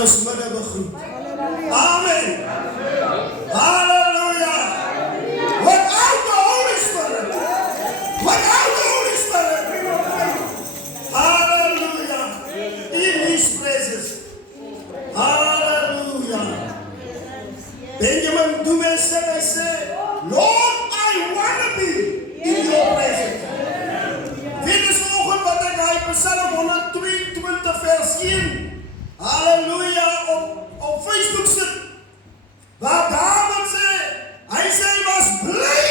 ons midde begroet. Amen. Hallelujah. Without the Holy Spirit, hallelujah, in His presence, hallelujah. Benjamin Dube said, I said, Lord, I want to be in your presence. Dit is vanoggend wat ek hy Psalm 122 vers 1, hallelujah, op Facebook sit, waar David sê, hy sê hy was bly,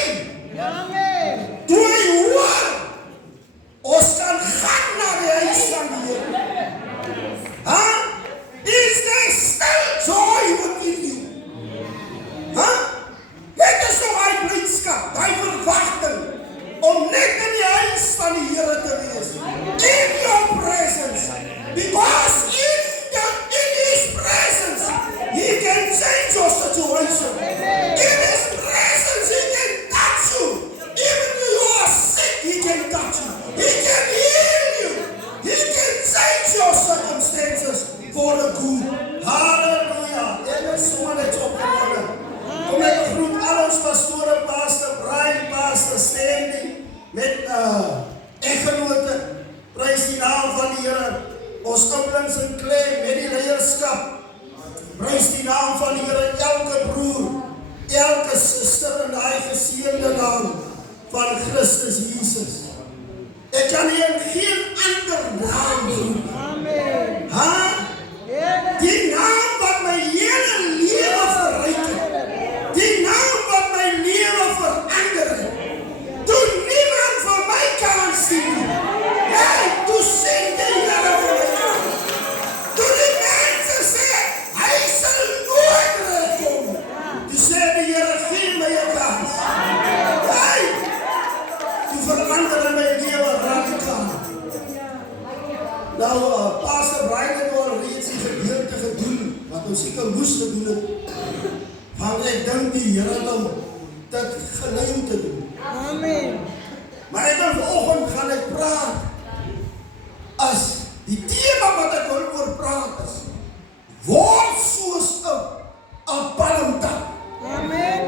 toe hy hoor, ons kan gaan na die huis van die Here. Huh? Is there still joy within you? Huh? Dit is so hy blydskap, hy verwagting, om net in die huis van die Here te wees. In your presence. Because in His presence, He can change your situation. In His presence, He can touch you. Even if you are sick, He can touch you. He can heal you. He can change your circumstances for the good. Hallelujah. En is so net op geworden. Kom ek groet al ons pastore, Pastor Brian, Pastor Sandy, met eggenote. Prys die naam van die Here. Ons koplings in klem met die leierskap. Prys die naam van die Here, elke broer, elke suster in die geseënde naam van Christus Jesus. Ek kan hier geen ander naam roep. Amen. Die naam wat my hele lewe verryk het. Die naam wat my lewe verander het. Toe niemand vir my kan sien. Jy, toe sien die Here vir my kan. Toe die mense sê, hy sal nooit terugkom. Toe sê die Here, gee my 'n kans. Hey, toe verander my lewe radikaal. Nou, Pastor Brian het al reeds die gedeelte gedoen, wat ons seker moes gedoen het. Want ek dink die Here het hom dit gelei om te doen. Amen. Maar ek dan vanoggend gaan ek praat, as die tema wat ek wil oor praat is, word soos 'n palmtak. Amen.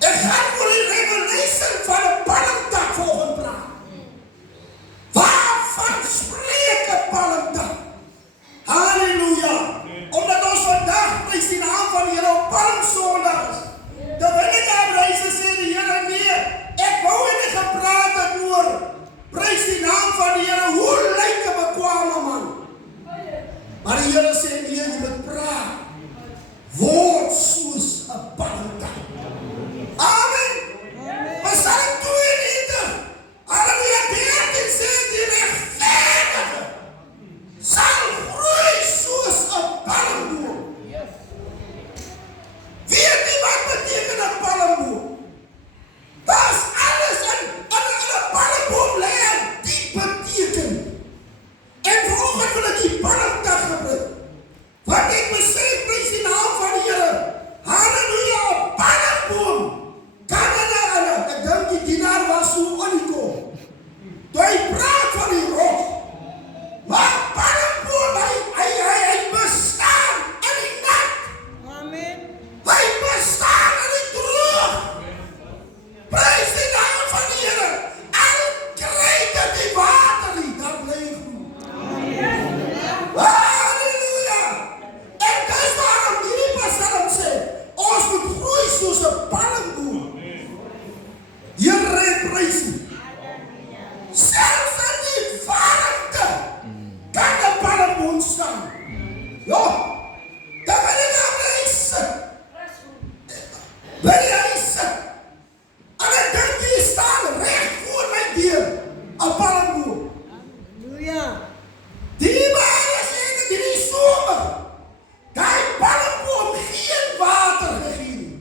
Ek gaan oor die revelation van 'n palmtak vanoggend praat. Waarvan spreek 'n palmtak? Halleluja. Omdat ons vandag prys die naam van die Here op Palmsondag is. Dan wil ek aan reise sê die Here, nee, ek wou nie gepraat het oor prys die naam van die Here, hoe lyk 'n bekwame man? Maar die Here sê nee, jy moet praat, word soos 'n palmtak. Amen. Psalm 22, Halleluja, 13 sê die regverdige sal groei soos 'n palmboom. Weet jy wat beteken 'n palmboom? Daar's alles in 'n palmboom lê 'n diep beteken. En vanoggend wil ek die palmtak gebruik. Want ek besef prys die naam van die Here. Halleluja, 'n palmboom. Kan ek dink die dienaar was so onkom. Toe hy praat van die rots. Maar palmboom, hy bestaan in die nat. Amen. Hy bestaan in die droog. Prys die naam van die Here. Al kry dit die water nie, dan bly groen. Amen. Halleluja. En dis waarom hierdie Psalm sê, ons moet groei soos 'n palmboom. Here, prys U. Selfs in die warmte kan 'n palmboom staan. Ja, dan wil ek aan hy sit. Wil hy sit? En ek dink die staan reg voor my deur, 'n palmboom. Halleluja. Die Bybel sê dat die somer, die palmboom geen water gegee nie.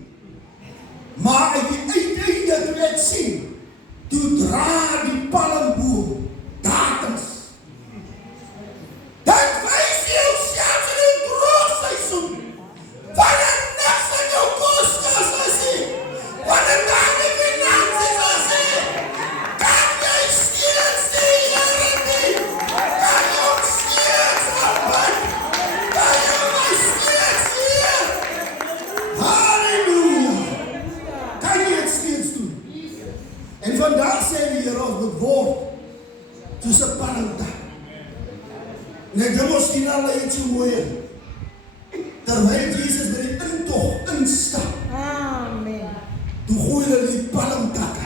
Maar uit die uiteinde toe ek sien, toe dra die palmboom datums. Dat wys jou selfs in die droogseisoen, wanneer niks in jou koskas is nie, wanneer daar nie finansies is nie, kan jy steeds die soos 'n palmtak. En dit mos nie nou net so mooi. Terwyl Jesus by die intog instap, Amen. toe gooi hulle die palmtakke.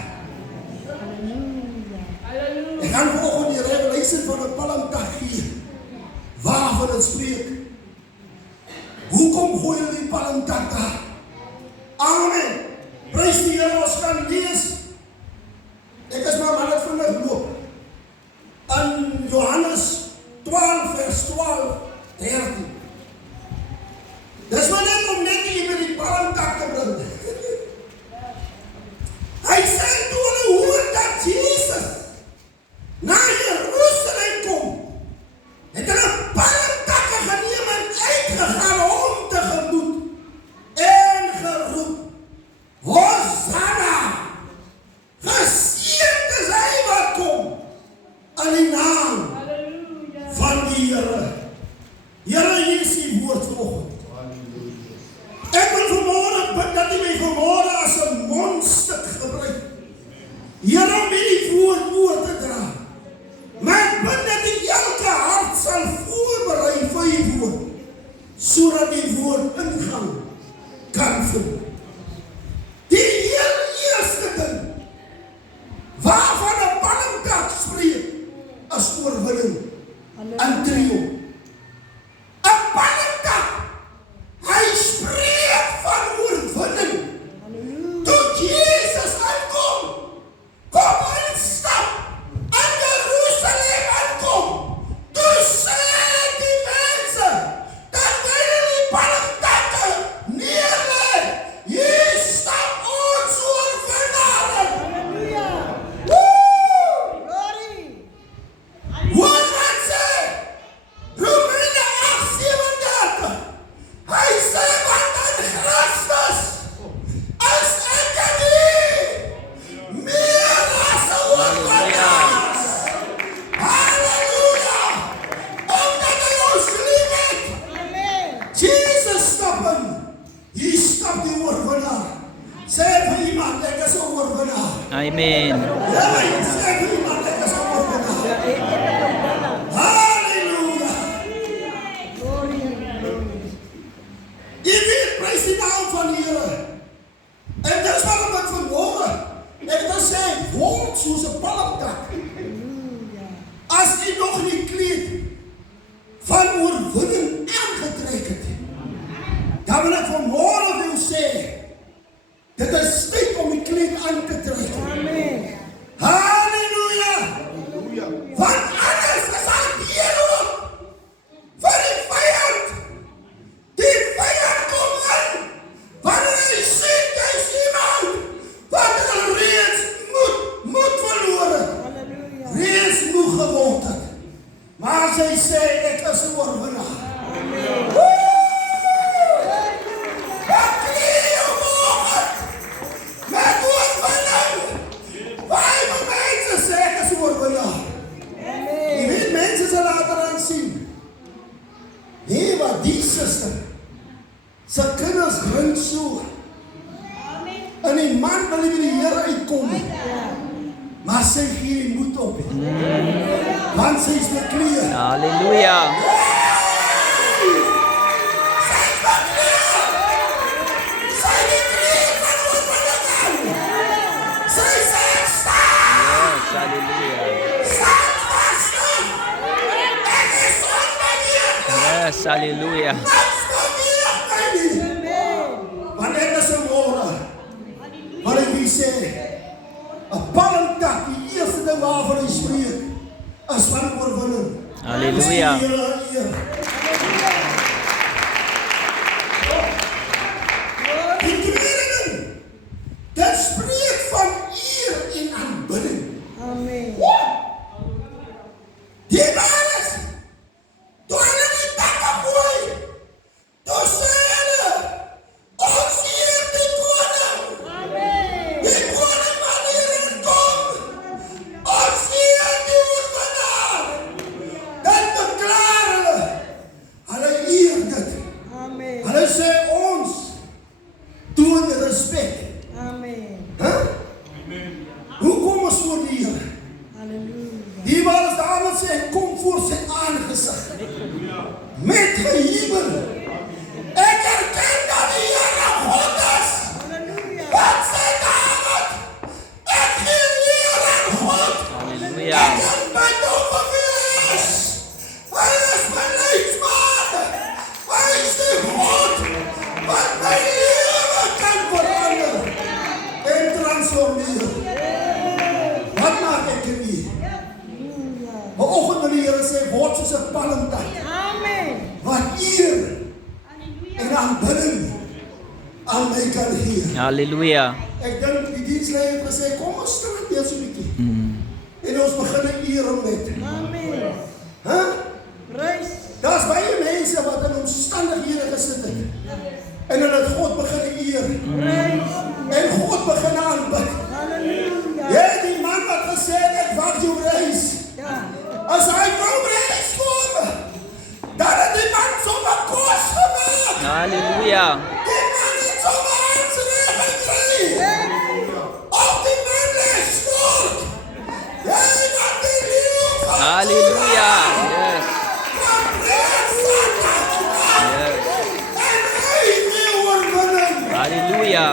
Ek gaan vanoggend die revelasie van 'n palmtak gee. Waarvan het spreek? Hoekom gooi hulle die palmtak daar? Amen. Prys die Here, ons kan lees. Ek is maar net vinnig loop. In Johannes 12 vers 12, 13. Dis maar net om net hier by die palmtak te bring. Hy sê toe hulle hoor dat Jesus na Jerusalem kom, het hulle palmtakke geneem en uitgegaan om te gemoed en geroep, Hosanna, geseënd is hy wat kom in die naam van die Here. Here, hier is die woord vanoggend. Ek wil vanmorgen bid dat U my vanmorgen as 'n mondstuk gebruik. Here, om die woord te dra. Maar ek bid dat U elke hart sal voorberei vir U woord, sodat die woord ingang kan vind. Die heel eerste ding waarvan 'n palmtak spreek, is oorwinning en triomf. 'n palmtak, hy spreek van oorwinning. Toe Jesus aankom, kom instap, in Jerusalem aankom, toe sê die mense, dat hulle die palmtakke neerlê, hier stap ons oorwinnaar. Glory. Hoor wat sê Romeine 8:37. Hy sê want in Christus is ek meer as 'n oorwinnaar. Halleluja! Omdat hy ons liefhet. Amen. Jesus stap in. Hier stap die oorwinnaar. Sê vir iemand, ek is 'n oorwinnaar. Amen. Ja, sê vir iemand, ek is 'n oorwinnaar. Halleluja! Glory. Jy weet, prys die naam van die Here. En dis waarom ek vanmorgen, ek wil sê, word soos 'n palmtak. As jy nog nie kleed van oorwinning aangetrek het, dan wil ek vanmorgen wil sê, dit is tyd om die kleed aan te trek. Amen. Halleluja! Want anders is al hierop vir die vyand. Die vyand kom in, wanneer hy sien, jy is iemand wat al reeds moed verloor het, Halleluja. reeds moeg geword het. Maar as hy sê, ek is 'n oorwinnaar. Wat kleed jou vanoggend met oorwinning. Baie mense sê, ek is 'n oorwinnaar. Jy weet, mense sal later aan sien. Nee, maar die suster, sy kinders drink so. En die man wil nie by die Here uitkom nie. Maar sy gee die moed op. Want sy is bekleed. Halleluja. Sy is bekleed. Sy is bekleed van oorwinning. Sy sê, staan. Yes, halleluja. Staan vast. Ek is onbeweeg. Yes, halleluja. Niks beweeg my nie. Want ek is 'n môre. Maar ek wil sê, 'n palmtak, die eerste ding waarvan hy spreek, is van oorwinning. Halleluja. Dis die Here eer. Die tweede ding, dit spreek van eer en aanbidding. Amen. Die mannes, toe hulle die takke gooi, toe sê hulle, ons eer die koning. Amen. Die koning wat hierin kom, ons eer die oorwinnaar. Dat beklaar hulle. Hulle zoals David zegt, kom voor zijn aangezicht. Met gejubel. Ik erken dat die Heere God is. Halleluja. Wat zei David? Ik geef weer aan God. Halleluja. Ik heb mijn overwees. Hij is mijn leidsman. Hij is de God wat mijn leven kan veranderen en transformeren. Wat maak ik er hier? Maar ochtend de Heer zegt, word zoals een palmtak. Amen. Wat eer en aanbidding aan mij kan geven. Halleluja. Ik denk die dienstleider heeft gezegd, kom ons straat weer zo'n beetje. En ons beginnen eren met. Amen. Huh? Prijs. Daar is baie mense wat in omstandighede gesit het. En hulle het God begin eer. Prijs. En God begin aanbid. Halleluja. Jy die man wat gesê het, ek wag jou reis. Ja. As hy wou reis kom, dan het die man sommer kos gemaak. Halleluja. Die man het sommer aan sy gekry. Op die man lees stort. Jy wat die leeuw van Halleluja. Yes. van reis Satan. Yes. En hy wil oorwinning. Halleluja.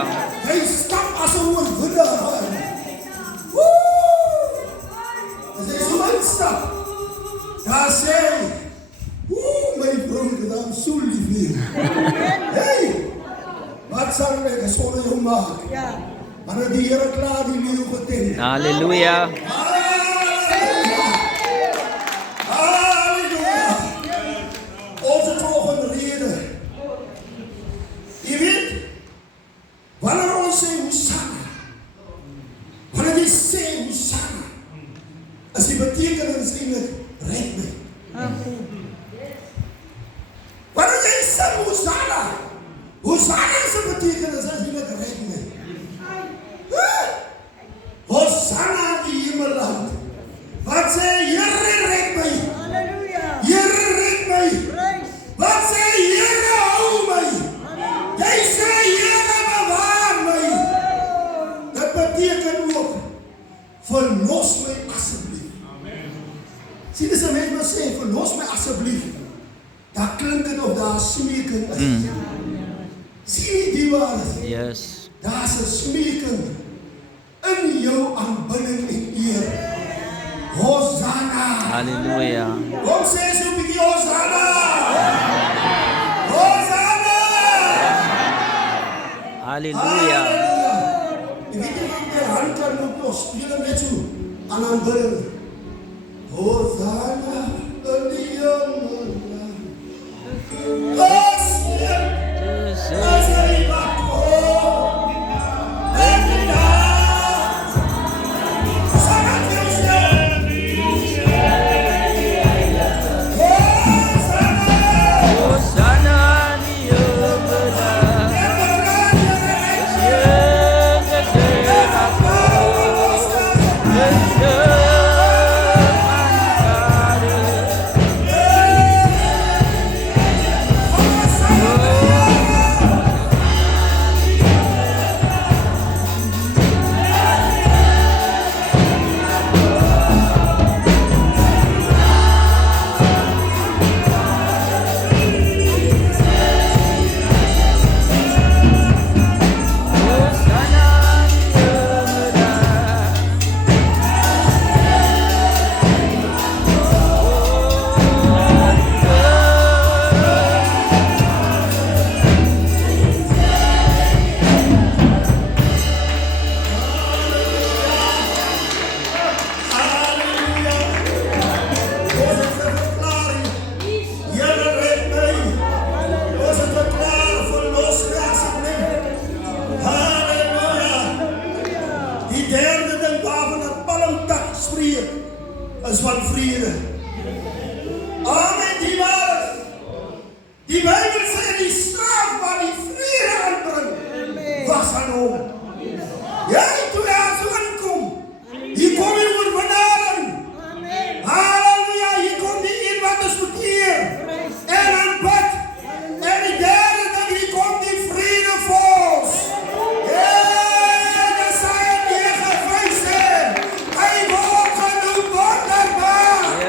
Hy stap as 'n oorwinnaar. Woe! As hy so instap, daar sê hy, my broer, dat I'm so lief nie. Hey, wat sal ek sonder jou maak? Ja. Maar dat die Here klaar die leeuw getel. Halleluja. Halleluja. Ons het volgende rede. Jy weet, wanneer ons sê Hosanna, wanneer jy sê Hosanna, as die betekenis eintlik red my. Amen. Wanneer jy sê Hosanna, Hosanna is die betekenis eintlik red my. Huh? Hosanna in die hemelland. Wat sê Here red my? Halleluja. Here red my. Prijs. Wat sê Here hou my? Jy sê Here bewaar my. Dat beteken ook, verlos my asseblief. Sien, dis 'n mens wat sê, verlos my asseblief. Daar klink dit of daar smeeking is. Sien jy die waarheid? Yes. Daar's 'n smeeking in jou aanbidding en eer. Hosanna. Halleluja. Kom sê so 'n bietjie Hosanna. Hosanna. Halleluja. Jy weet nie wat jy hand kan moet nog speel net so aan aanbidding. Hosanna in die hemelland. As hy wat kom, en die naam, sang het jou stem. Hosanna, Hosanna die hemelland. is van vrede. Amen, die waarheid. Die Bijbel sê die straf wat die vrede aanbring, was aan hom. Jy, toe hy so inkom, hier kom die oorwinnaring. Halleluja, hier kom die een wat ons moet eer en aanbid. En die derde ding, hier kom die vrede vors. Ja, dat sy die gewijs het. Hy word genoem wonderbaar.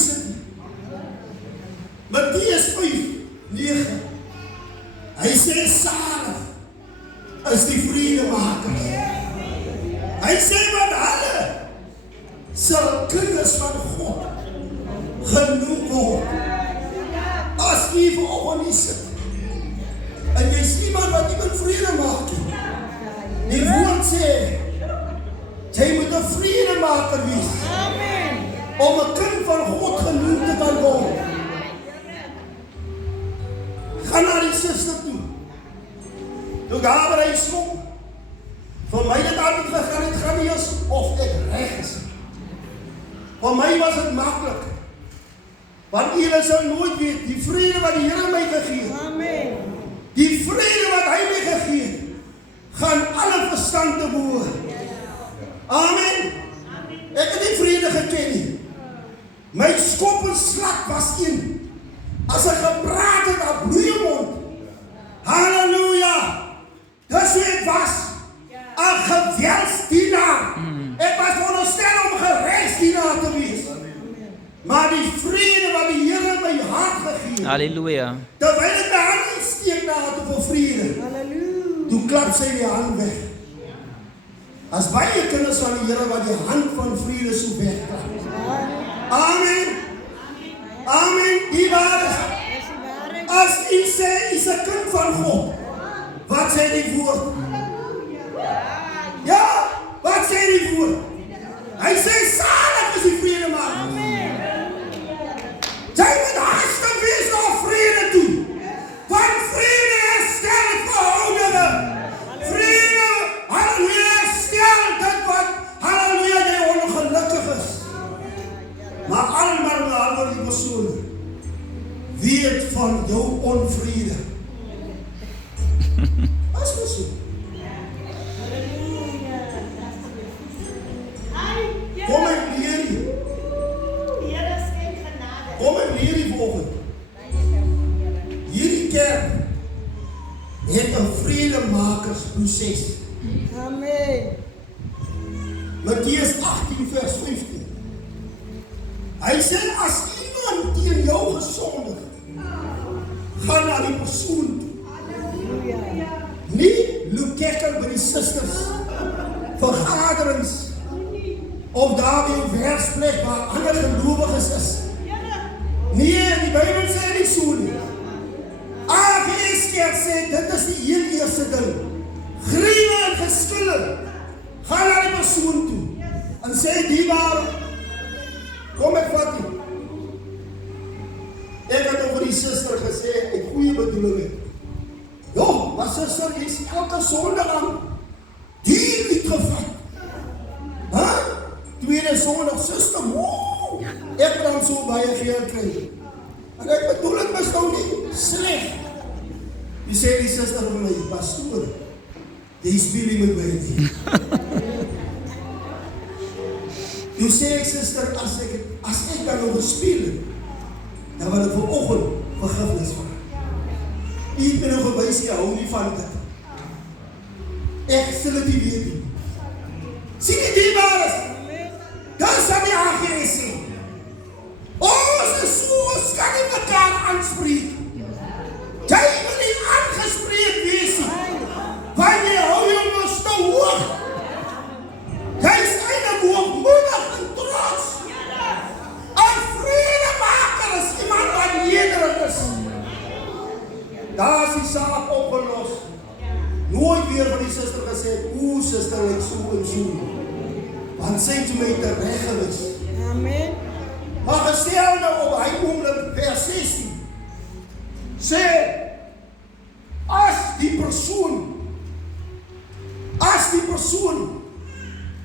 sit nie. Matteus 5:9. Hy sê salig is die vredemakers. Hy sê wat hulle sal kinders van God genoem word. As jy vanoggend hier sit en jy sien iemand wat nie met vrede maak nie. Die woord sê jy moet 'n vredemaker wees. Amen. Om 'n kind van God genoem te kan word. Gaan na die suster toe. Toe daar by hy stop. Vir my het altyd gegaan, het gaan nie eens of ek reg is. Vir my was dit maklik. Want julle sal nooit weet, die vrede wat die Here my gegee het. Amen. Die vrede wat hy my gegee het, gaan alle verstand te boven. Amen. Ek het nie vrede geken nie. My skop en slak was een. As ek gepraat het, dan bloei mond. Halleluja. Dis hoe ek was. 'n geweldsdienaar. Ek was veronderstel om gerechtsdienaar te wees. Maar die vrede wat die Here my hart gegee het. Halleluja. Terwyl ek my hand uitsteek na het op vrede. Halleluja. Toe klap sy die hand weg. As baie kinders van die Here wat die hand van vrede so wegklap. Amen. Amen. Die waarheid. As u sê, u is 'n kind van God. Wat sê die woord? Ja, wat sê die woord? Hy sê salig is die vredemaker. Jy moet haastig wees na vrede toe. Want vrede herstel verhoudinge. Vrede, halleluja, herstel dit wat, halleluja, jy ongelukkig is. Maar almal die persoon weet van jou onvrede. As mos so. Kom ek leer jy. Kom ek leer jy volgende. Hierdie kerk het 'n vredemakersproses. Amen. Matteus 18:15. Hy sê as iemand teen jou gesondig, gaan na die persoon toe. Nie loop kerk by die susters, vergaderings, of daar by 'n werksplek waar ander gelowiges is. Nee, die Bybel sê nie so nie. AGS kerk sê, dit is die heel eerste ding. Griewe en geskille, gaan na die persoon toe, en sê die waar, kom ek vat nie. Ek het over die suster gesê, ek goeie bedoeling. Jo, maar suster, jy is elke sondag aan die uitgevat. Tweede sondag, suster, wow, ek kan so baie geld kry. En ek bedoel het beskou nie, sleg. Die sê die suster vir my, pastoor, die speel nie met my nie. Toe sê ek, suster, as ek dan nog gespeel, dan wil ek vanoggend vergifnis van. U het my nou gewys, jy hou nie van dit. Ek sal dit nie weet nie. Sien die diebares? Dan sal die AGS sê, ons is so, ons kan nie mekaar aanspreek. Jy wil nie aangespreek wees nie. Want jy hou jou mos te hoog. Jy is eindelijk hoogmoedig en trots. Een vredemaker is iemand wat nederig is. Daar is die saak opgelos. Nooit weer van die suster gesê, oe suster, ek so en so. Want sy het my terecht gewis. Amen. Maar gestel nou op hy oomblik vers 16. Sê, as die persoon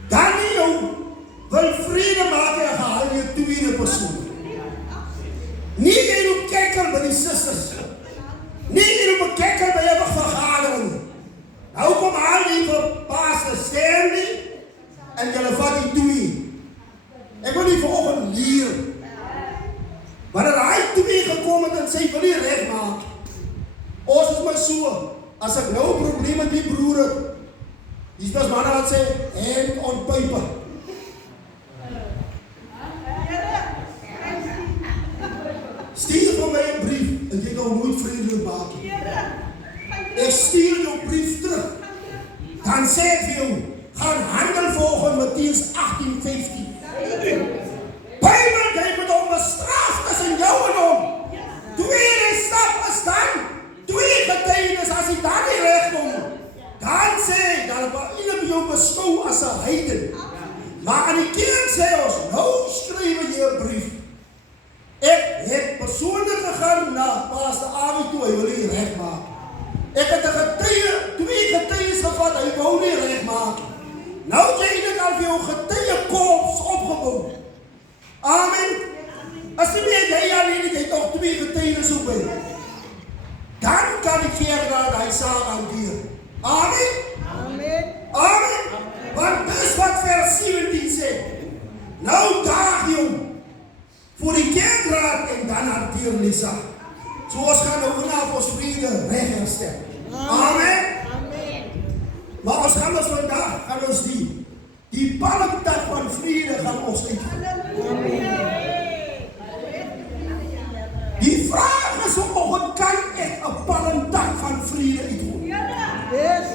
dan nie jou wil vrede maak en gehaal jou tweede persoon. Nie jy moet kekker by die sisters. Nie jy moet kekker by jou vergadering. Nou kom haal die vir Pastor Stanley en jylle vat die twee. Ek wil nie vanoggend leer. Maar dat hy twee gekom het en sy wil nie recht maak. Ons is maar so, as ek nou 'n probleem met die broer het, die is manne wat sê, hand on paper. jou nooit vreemdelik maak nie. Ek stuur jou brief terug. Dan sê ek vir jou, gaan handel volgens Mattheus 18:15. Bybel, jy moet hom bestraf tussen jou en hom. Tweede stap is dan, twee getuienis, as hy dan nie regkom, dan sê hy, dan wil jou beskou as 'n heiden. Maar aan die kerk sê ons, nou skryf jy 'n brief. Ek het persoonlik gegaan na Pastor Awie toe, hy wil nie regmaak. Ek het 'n getuie, twee getuies gevat, hy wou nie regmaak. Nou het jy eintlik al vir jou getuiekorps opgebou. Amen. As jy weet, jy alleen het, jy toch twee getuienis op by. Dan kan die kerk daar die saak hanteer. Amen. Amen. Amen. Want dis wat vers 17 sê. Nou daag jy hom voor die kerkraad en dan hanteer die saak. So ons gaan nou vanaf ons vrede reg herstel. Amen. Amen. Maar ons gaan ons vandag, gaan ons die palmtak van vrede gaan ons uit. Die vraag is vanoggend, kan ek 'n palmtak van vrede uitgooi? Yes.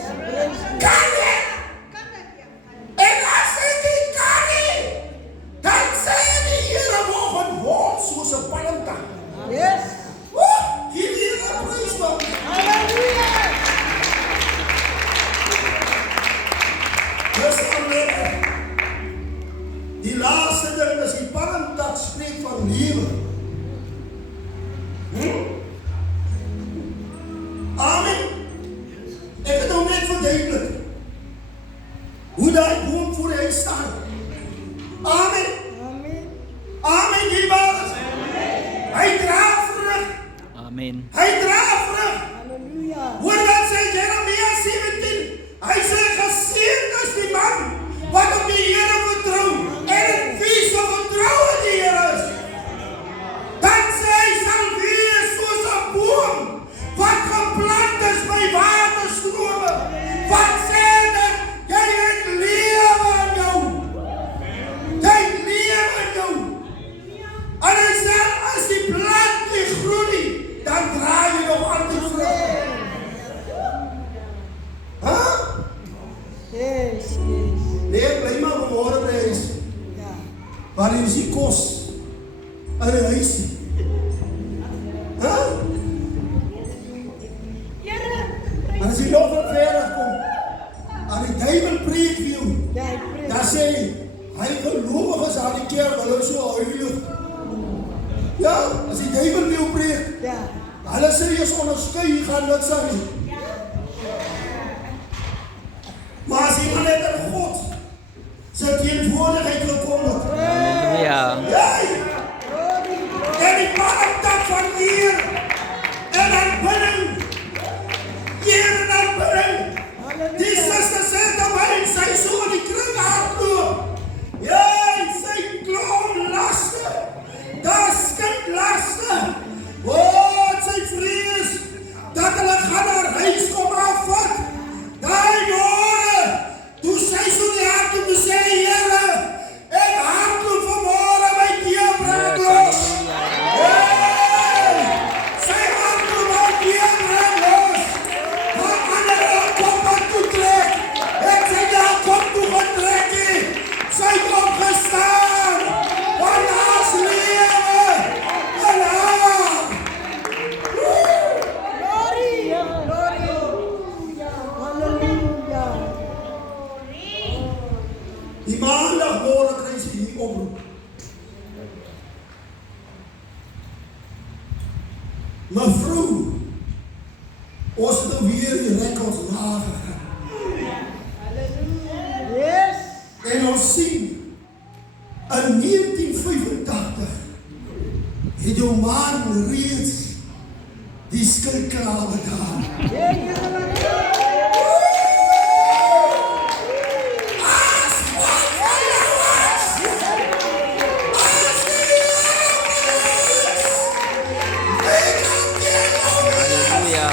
Kan ek? En as ek nie kan nie, dan sê die Here vanoggend, word soos 'n palmtak. Yes. Hier is 'n prys man. Hallelujah. Dis amazing. Die laaste ding is die palmtak spreek van lewe. Amen. Ek het nou net verduidelik hoe daai boom voor hy staan. Amen. Amen. Amen, die baas. Hy dra vrug. Amen. Hy dra vrug. Hallelujah. Hoor wat sê Jeremia 17? Hy sê geseënd is die man wat op die Here vertrou en in wie se vertroue die Here is. Dan sê hy sal wees soos 'n boom wat geplant is by waterstrome. Wat sê dit? Jy het lewe in jou. Jy het lewe in jou. En hy sê as die plant nie groei, dan draai jy nog altyd vrug. Huh? Yes, yes. Nee, bly maar vanmôre by huis. Ja. Waar is die kos? In die huis. Huh? En as jy nog van verder kom, aan die duivel preek vir jou, Ja, ek preek. dan sê hy gelowig is aan die kerk, hulle is so heilig. Ja, as die duivel vir jou preek, Ja. hulle sê jy is onderskui, jy gaan niks aan nie. Maar as iemand net in God sy teenwoordigheid gekom het, Halleluja. jy, en die palmtak van hier, en aanbidding, hier en aanbidding, die sister sê terwyl sy so in die kring hardloop, jy, sy klom laste, daar skink laste, sy vrees, dat hulle gaan haar huis kom afvat, daai jare, toe sy so die hart om te sê, Here, ek hardloop vanmôre by die brand los. Sy hardloop by die brand los. Maar ander kom wat toe trek. Ek sê daar kom toe getrek nie. Sy het opgestaan. Want haar is lewe. En haar. Glory. Glory. Hallelujah. Die maandagmôre kry sy hier oproep. Mevrou, ons het nou weer die rekords nagegaan. Yes. En ons sien, in 1985 het jou man reeds die skuldklaar betaal. Yeah, yeah. Halleluja.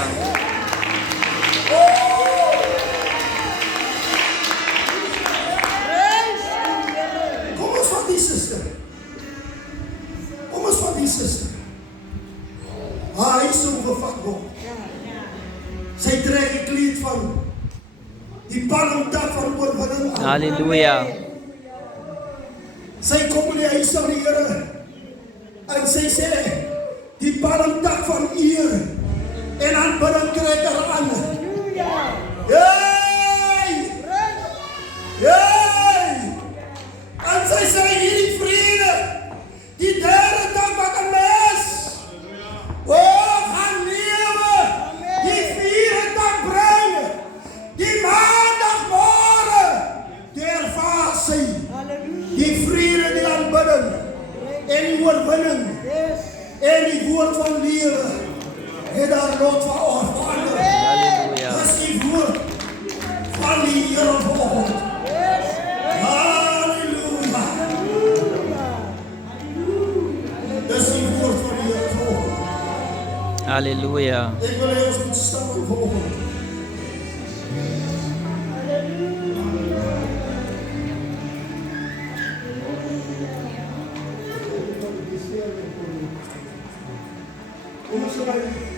Kom ons vat die sister. Kom ons vat die sister. Hy sou gevat word. Sy trek die kleed van die palmtak van oorwinning aan. Halleluja. Sy kom in die huis van die Here en sy sê die palmtak van eer en aanbidding trek haar aan. Hey! Hey! En sy sê hierdie vrede, die derde dag wat aan my is, gaan lewe, die vierde dag bring, die maandag môre, die ervaar sy, die vrede, die aanbidding, en die oorwinning, en die woord van lewe, het daar lot van verander. Halleluja. Dis die woord van die Here vanoggend. Halleluja. Dis die woord van die Here vanoggend. Halleluja. Ek wil hê ons moet staan vanoggend. Kom ons